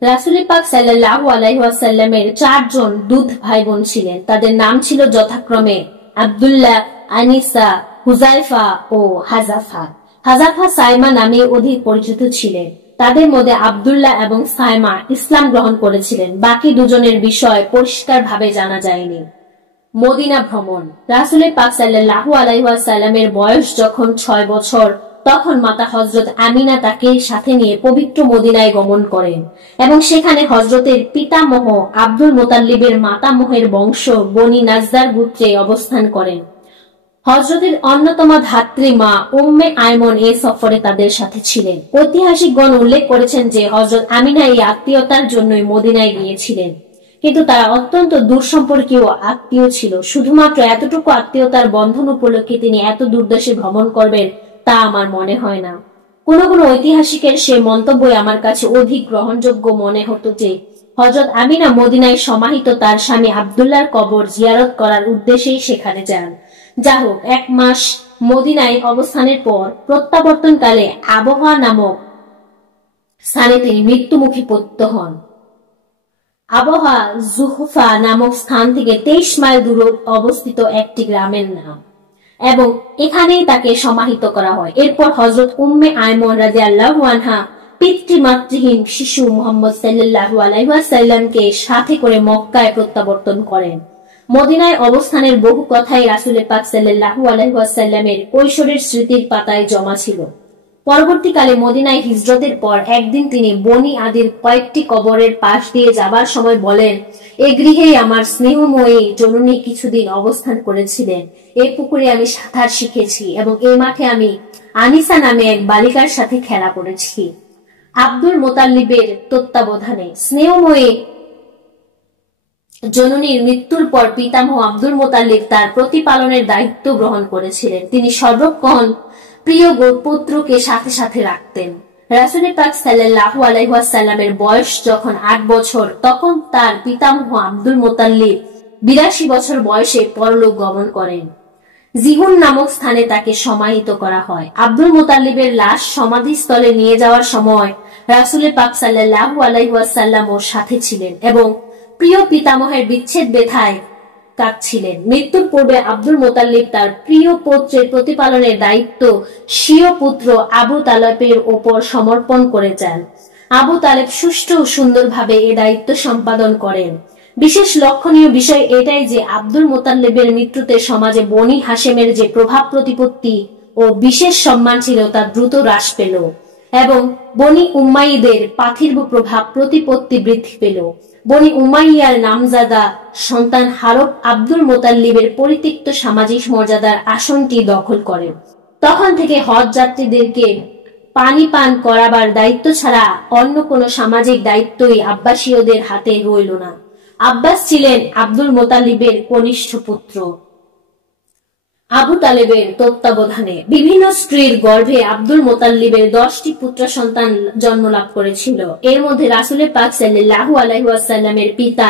রাসূল পাক সাল্লাল্লাহু আলাইহি ওয়াসাল্লামের 4 জন দুধ ভাই বোন ছিলেন। তাদের নাম ছিল যথাক্রমে আব্দুল্লাহ, আনিসা, হুযায়ফা ও হাযাফা। হাযাফা সাইমা নামে অধিক পরিচিত ছিলেন। তাদের মধ্যে আব্দুল্লাহ এবং সাইমা ইসলাম গ্রহণ করেছিলেন। বাকি দুজনের বিষয় পরিষ্কারভাবে জানা যায়নি। মদিনা ভ্রমণ রাসূল পাক সাল্লাল্লাহু আলাইহি ওয়াসাল্লামের বয়স যখন 6 বছর, তখন মাতা হযরত আমিনা তাকে সাথে নিয়ে পবিত্র মদিনায় গমন করেন এবং সেখানে হযরতের পিতামহ আব্দুল মুতাল্লিবের মাতামহের বংশ বনি নাজদার গোত্রে অবস্থান করেন। হযরতের অন্যতম ধাত্রী মা উম্মে আয়মন এই সফরে তাদের সাথে ছিলেন। ঐতিহাসিকগণ উল্লেখ করেছেন যে হযরত আমিনা এই আত্মীয়তার জন্যই মদিনায় গিয়েছিলেন, কিন্তু তারা অত্যন্ত দূরসম্পর্কীয় আত্মীয় ছিল। শুধুমাত্র এতটুকু আত্মীয়তার বন্ধন উপলক্ষে তিনি এত দূরদেশে ভ্রমণ করবেন তা আমার মনে হয় না। কোন কোন ঐতিহাসিকের সে মন্তব্যই আমার কাছে অধিক গ্রহণযোগ্য মনে হতো যে হযরত আমিনা মদিনায় সমাহিত তার স্বামী আব্দুল্লাহর কবর জিয়ারত করার উদ্দেশ্যেই সেখানে যান। যা হোক, 1 মাস মদিনায় অবস্থানের পর প্রত্যাবর্তনকালে আবহা নামক স্থানে তিনি মৃত্যুমুখী পতিত হন। আবহা জুহফা নামক স্থান থেকে 23 মাইল দূরে অবস্থিত একটি গ্রামের নাম এবং এখানেই তাকে সমাহিত করা হয়। এরপর হযরত উম্মে আয়মন রাদিয়াল্লাহু আনহা পিতৃমাতৃহীন শিশু মুহাম্মদ সাল্লাল্লাহু আলাইহি ওয়াসাল্লামকে সাথে করে মক্কায় প্রত্যাবর্তন করেন। মদিনায় অবস্থানের বহু কথাই রাসূল পাক সাল্লাল্লাহু আলাইহি ওয়াসাল্লামের কৈশোরের স্মৃতির পাতায় জমা ছিল। পরবর্তীকালে মদিনায় হিজরতের পর একদিন তিনি বনি আদির কয়েকটি কবরের পাশ দিয়ে যাবার সময় বলেন, এই গৃহেই আমার স্নেহময়ী জননী কিছুদিন অবস্থান করেছিলেন। এই পুকুরে আমি সাঁতার শিখেছি এবং এই মাঠে আমি আনিসা নামে এক বালিকার সাথে খেলা করেছি। আব্দুল মুতাল্লিবের তত্ত্বাবধানে স্নেহময়ী জননীর মৃত্যুর পর পিতামহ আব্দুল মুতাল্লিব তার প্রতিপালনের দায়িত্ব গ্রহণ করেছিলেন। তিনি সর্বক্ষণ প্রিয় পুত্রকে সাথে সাথে রাখতেন। রাসূল পাক সাল্লাল্লাহু আলাইহি ওয়াসাল্লামের বয়স যখন 8 বছর, তখন তার পিতামহ আব্দুল মুতাল্লিব 82 বছর বয়সে পরলোক গমন করেন। জিহুন নামক স্থানে তাকে সমাহিত করা হয়। আব্দুল মুতাল্লিবের লাশ সমাধিস্থলে নিয়ে যাওয়ার সময় রাসূল পাক সাল্লাল্লাহু আলাইহি ওয়াসাল্লাম ওর সাথে ছিলেন এবং প্রিয় পিতামহের বিচ্ছেদ ব্যথায় কাঁদছিলেন। মৃত্যুর পূর্বে আব্দুল মুতাল্লিব তার প্রিয় পুত্রের প্রতিপালনের দায়িত্ব স্বীয় পুত্র আবু তালেবের ওপর সমর্পণ করে যান। আবু তালেব সুষ্ঠু ও সুন্দরভাবে এ দায়িত্ব সম্পাদন করেন। বিশেষ লক্ষণীয় বিষয় এটাই যে আব্দুল মুতাল্লিবের মৃত্যুতে সমাজে বনি হাশেমের যে প্রভাব প্রতিপত্তি ও বিশেষ সম্মান ছিল তা দ্রুত হ্রাস পেল এবং বনি উমাইয়াদের পার্থিব প্রভাব প্রতিপত্তি বৃদ্ধি পেল। বনি উমাইয়ার নামজাদা সন্তান হারব আব্দুল মুতাল্লিবের পরিত্যক্ত সামাজিক মর্যাদার আসনটি দখল করেন। তখন থেকে হজ যাত্রীদেরকে পানি পান করাবার দায়িত্ব ছাড়া অন্য কোনো সামাজিক দায়িত্বই আব্বাসীয়দের হাতে রইল না। আব্বাস ছিলেন আব্দুল মুতাল্লিবের কনিষ্ঠ পুত্র। আবু তালেবের তত্ত্বাবধানে বিভিন্ন স্ত্রীর গর্ভে আব্দুল মোতাল্লিবের 10টি পুত্র সন্তান জন্ম লাভ করেছিল। এর মধ্যে রাসূল পাক সাল্লাল্লাহু আলাইহি ওয়াসাল্লামের পিতা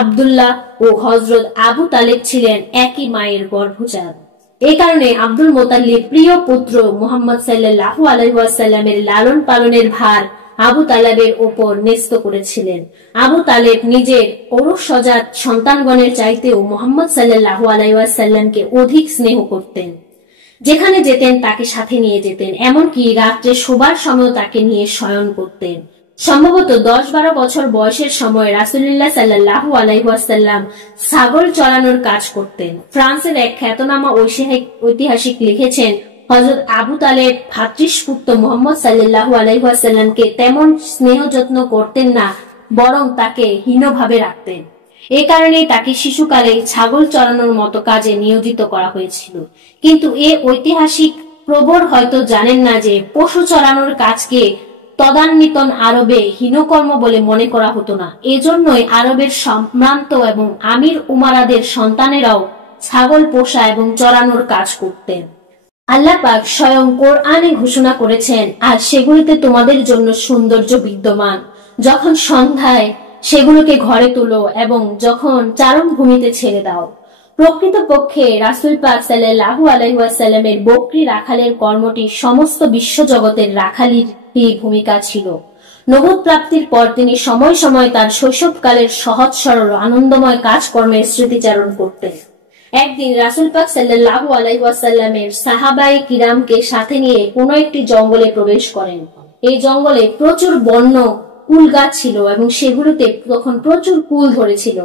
আব্দুল্লাহ ও হযরত আবু তালেব ছিলেন একই মায়ের গর্ভজাত। এই কারণে আব্দুল মোতাল্লিব প্রিয় পুত্র মুহাম্মদ সাল্লাল্লাহু আলাইহি ওয়াসাল্লামের লালন পালনের ভার আবু তালেবের ওপর ন্যস্ত করেছিলেন। আবু তালেব নিজের ঔরসজাত সন্তানগণের চাইতেও মুহাম্মদ সাল্লাল্লাহু আলাইহি ওয়াসাল্লামকে অধিক স্নেহ করতেন। যেখানে যেতেন তাকে সাথে নিয়ে যেতেন, এমনকি রাত্রে শোবার সময় তাকে নিয়ে শয়ন করতেন। সম্ভবত 10-12 বছর বয়সের সময় রাসূলুল্লাহ সাল্লাল্লাহু আলাইহি ওয়াসাল্লাম ছাগল চড়ানোর কাজ করতেন। ফ্রান্সের এক খ্যাতনামা ঐতিহাসিক লিখেছেন, হযরত আবু তালেব ভ্রাতৃস্পুত্র মুহাম্মদ সাল্লাল্লাহু আলাইহি ওয়াসাল্লামকে তেমন স্নেহ যত্ন করতেন না, বরং তাকে হীনভাবে রাখতেন। এই কারণেই তাকে শিশুকালে ছাগল চড়ানোর মতো কাজে নিয়োজিত করা হয়েছিল। কিন্তু এই ঐতিহাসিক প্রবর হয়তো জানেন না যে পশু চড়ানোর কাজকে তদানীন্তন আরবে হীনকর্ম বলে মনে করা হতো না। এজন্যই আরবের সম্ভ্রান্ত এবং আমির উমারাদের সন্তানেরাও ছাগল পোষা এবং চড়ানোর কাজ করতেন। আল্লাহ পাক স্বয়ং কোরআনে ঘোষণা করেছেন, আর সেগুলিতে তোমাদের জন্য সৌন্দর্য বিদ্যমান। যখন সন্ধ্যায় সেগুলোকে ঘরে তোলো এবং যখন চারণভূমিতে ছেড়ে দাও। প্রকৃতপক্ষে রাসূল পাক সাল্লাল্লাহু আলাইহি ওয়াসাল্লামের বকরি রাখালের কর্মটি সমস্ত বিশ্বজগতের রাখালির ভূমিকা ছিল। নবুয়ত প্রাপ্তির পর তিনি সময় সময় তার শৈশবকালের সহজ সরল আনন্দময় কাজকর্মের স্মৃতিচারণ করতেন। একদিন রাসূল পাক সাল্লাল্লাহু আলাইহি ওয়াসাল্লামের সাহাবায়ে কিরামকে সাথে নিয়ে কোনো একটি জঙ্গলে প্রবেশ করেন। এই জঙ্গলে প্রচুর বন্য কুল গাছ ছিল এবং সেগুলোতে তখন প্রচুর কুল ধরেছিল।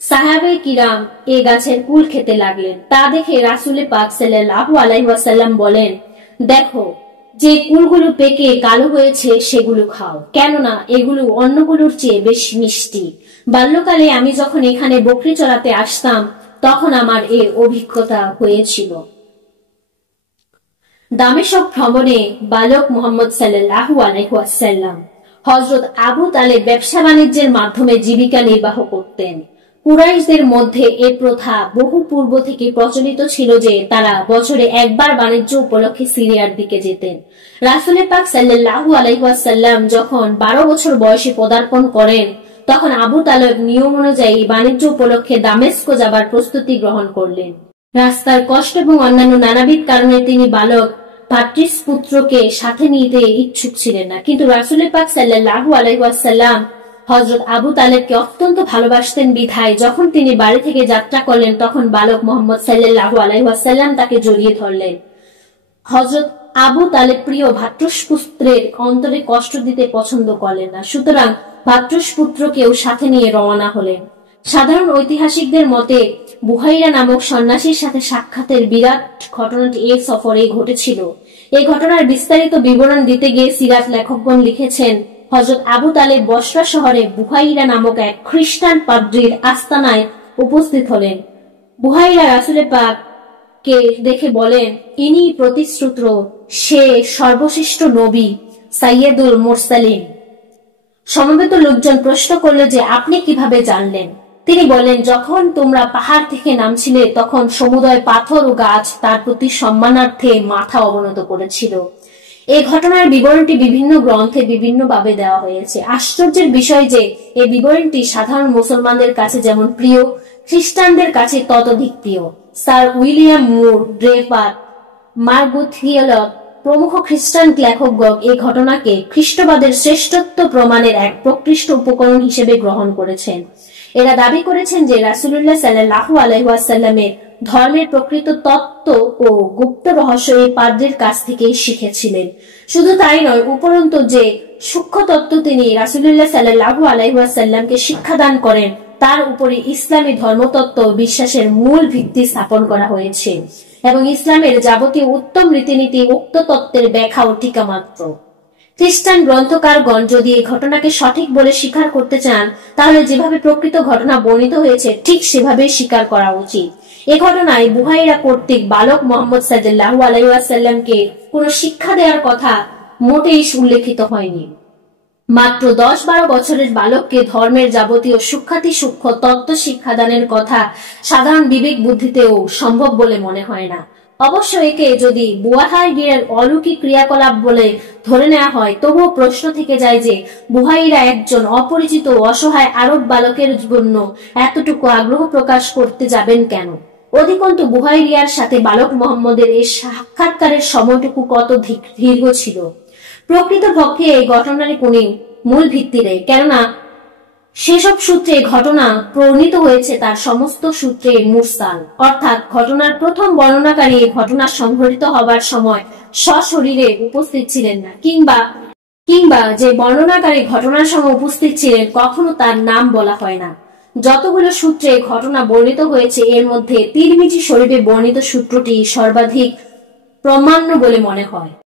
সাহাবায়ে কিরাম এই গাছের কুল খেতে লাগলেন। তা দেখে রাসূল পাক সাল্লাল্লাহু আলাইহি ওয়াসাল্লাম বলেন, দেখো, যে কুলগুলো পেকে কালো হয়েছে সেগুলো খাও, কেননা এগুলো অন্যগুলোর চেয়ে বেশি মিষ্টি। বাল্যকালে আমি যখন এখানে বকরি চড়াতে আসতাম তখন আমার এই অভিজ্ঞতা হয়েছিল। দামেশক ভ্রমণে বালক মুহাম্মদ সাল্লাল্লাহু আলাইহি ওয়াসাল্লাম হযরত আবু তালেব ব্যবসা বাণিজ্যের মাধ্যমে জীবিকা নির্বাহ করতেন। কুরাইশদের মধ্যে এ প্রথা বহু পূর্ব থেকে প্রচলিত ছিল যে তারা বছরে একবার বাণিজ্য উপলক্ষে সিরিয়ার দিকে যেতেন। রাসূল পাক সাল্লাল্লাহু আলাইহি ওয়াসাল্লাম যখন 12 বছর বয়সে পদার্পণ করেন তখন আবু তালেব নিয়ম অনুযায়ী বাণিজ্য উপলক্ষে দামেস্ক যাবার প্রস্তুতি গ্রহণ করলেন। রাস্তার কষ্ট এবং অন্যান্য নানাবিধ কারণে তিনি বালক ভ্রাতৃস্পুত্রকে সাথে নিতে ইচ্ছুক ছিলেন না, কিন্তু রাসূল পাক সাল্লাল্লাহু আলাইহি ওয়াসাল্লাম হযরত আবু তালেবকে অত্যন্ত ভালোবাসতেন বিধায় যখন তিনি বাড়ি থেকে যাত্রা করলেন তখন বালক মুহাম্মদ সাল্লাল্লাহু আলাইহি ওয়াসাল্লাম তাকে জড়িয়ে ধরলেন। হযরত আবু তালেব প্রিয় ভ্রাতৃস্পুত্রের অন্তরে কষ্ট দিতে পছন্দ করলেন না, সুতরাং ভ্রাতৃস্পুত্রকেও সাথে নিয়ে রওনা হলেন। সাধারণ ঐতিহাসিকদের মতে বুহাইরা নামক সন্ন্যাসীর সাথে সাক্ষাতের বিরাট ঘটনাটি এই সফরে ঘটেছিল। এই ঘটনার বিস্তারিত বিবরণ দিতে গিয়ে সিরাত লেখকগণ লিখেছেন, হযরত আবু তালেব বসরা শহরে বুহাইরা নামক এক খ্রিস্টান পাদ্রীর আস্তানায় উপস্থিত হলেন। বুহাইরা রাসূল পাককে দেখে বলেন, ইনি প্রতিশ্রুত, সে সর্বশ্রেষ্ঠ নবী সাইয়্যিদুল মুরসালিন। সমবেত লোকজন প্রশ্ন করল যে আপনি কিভাবে জানলেন? তিনি বলেন, যখন তোমরা পাহাড় থেকে নামছিলে তখন সমুদয় পাথর ও গাছ তার প্রতি সম্মানার্থে মাথা অবনত করেছিল। এই ঘটনার বিবরণটি বিভিন্ন গ্রন্থে বিভিন্নভাবে দেওয়া হয়েছে। আশ্চর্যের বিষয় যে এই বিবরণটি সাধারণ মুসলমানদের কাছে যেমন প্রিয়, খ্রিস্টানদের কাছে ততোধিক প্রিয়। স্যার উইলিয়াম মুর, ড্রেফার, মার্গুথিয়েলভ প্রমুখ খ্রিস্টান লেখকগণ এই ঘটনাকে খ্রিস্টবাদের শ্রেষ্ঠত্ব প্রমাণের এক প্রকৃষ্ট উপকরণ হিসেবে গ্রহণ করেছেন। এরা দাবি করেছেন যে রাসূলুল্লাহ সাল্লাল্লাহু আলাইহি ওয়াসাল্লামের ধর্মের প্রকৃত তত্ত্ব ও গুপ্ত রহস্য এই পাদ্রীর কাছ থেকেই শিখেছিলেন। শুধু তাই নয়, উপরন্তু যে সূক্ষ্ম তত্ত্ব তিনি রাসূলুল্লাহ সাল্লাল্লাহু আলাইহি ওয়াসাল্লামকে শিক্ষাদান করেন তার উপরে ইসলামী ধর্মতত্ত্ব বিশ্বাসের মূল ভিত্তি স্থাপন করা হয়েছে এবং ইসলামের যাবতীয় উত্তম রীতিনীতি উক্ত তত্ত্বের ব্যাখ্যা ও টিকা মাত্র। খ্রিস্টান গ্রন্থকারগণ যদি এই ঘটনাকে সঠিক বলে স্বীকার করতে চান তাহলে যেভাবে প্রকৃত ঘটনা বর্ণিত হয়েছে ঠিক সেভাবেই স্বীকার করা উচিত। এ ঘটনায় বুহাইরা কর্তৃক বালক মুহাম্মদ সাল্লাল্লাহু আলাইহি ওয়াসাল্লামকে কোনো শিক্ষা দেওয়ার কথা মোটেই উল্লেখিত হয়নি। মাত্র 10-12 বছরের বালককে ধর্মের যাবতীয় সূক্ষ্ম তত্ত্ব শিক্ষাদানের কথা সাধারণ বিবেক বুদ্ধিতেও সম্ভব বলে মনে হয় না। অবশ্য একে যদি বুহাইরার অলৌকিক ক্রিয়াকলাপ বলে ধরে নেওয়া হয়, তবুও প্রশ্ন থেকে যায় যে বুহাইরা একজন অপরিচিত অসহায় আরব বালকের জন্য এতটুকু আগ্রহ প্রকাশ করতে যাবেন কেন? অধিকন্তু বুহাইরিয়ার সাথে বালক মোহাম্মদের এই সাক্ষাৎকারের সময়টুকু কত দীর্ঘ ছিল। প্রকৃতপক্ষে এই ঘটনারই কোন মূল ভিত্তি নেই, কেননা সেসব সূত্রে ঘটনা প্রণীত হয়েছে তার সমস্ত সূত্রে মুরসাল, অর্থাৎ ঘটনার প্রথম বর্ণনাকারী ঘটনা সংঘটিত হবার সময় সশরীরে উপস্থিত ছিলেন না, কিংবা যে বর্ণনাকারী ঘটনার সময় উপস্থিত ছিলেন কখনো তার নাম বলা হয় না। যতগুলো সূত্রে ঘটনা বর্ণিত হয়েছে এর মধ্যে তিরমিজি শরীফে বর্ণিত সূত্রটি সর্বাধিক প্রামাণ্য বলে মনে হয়।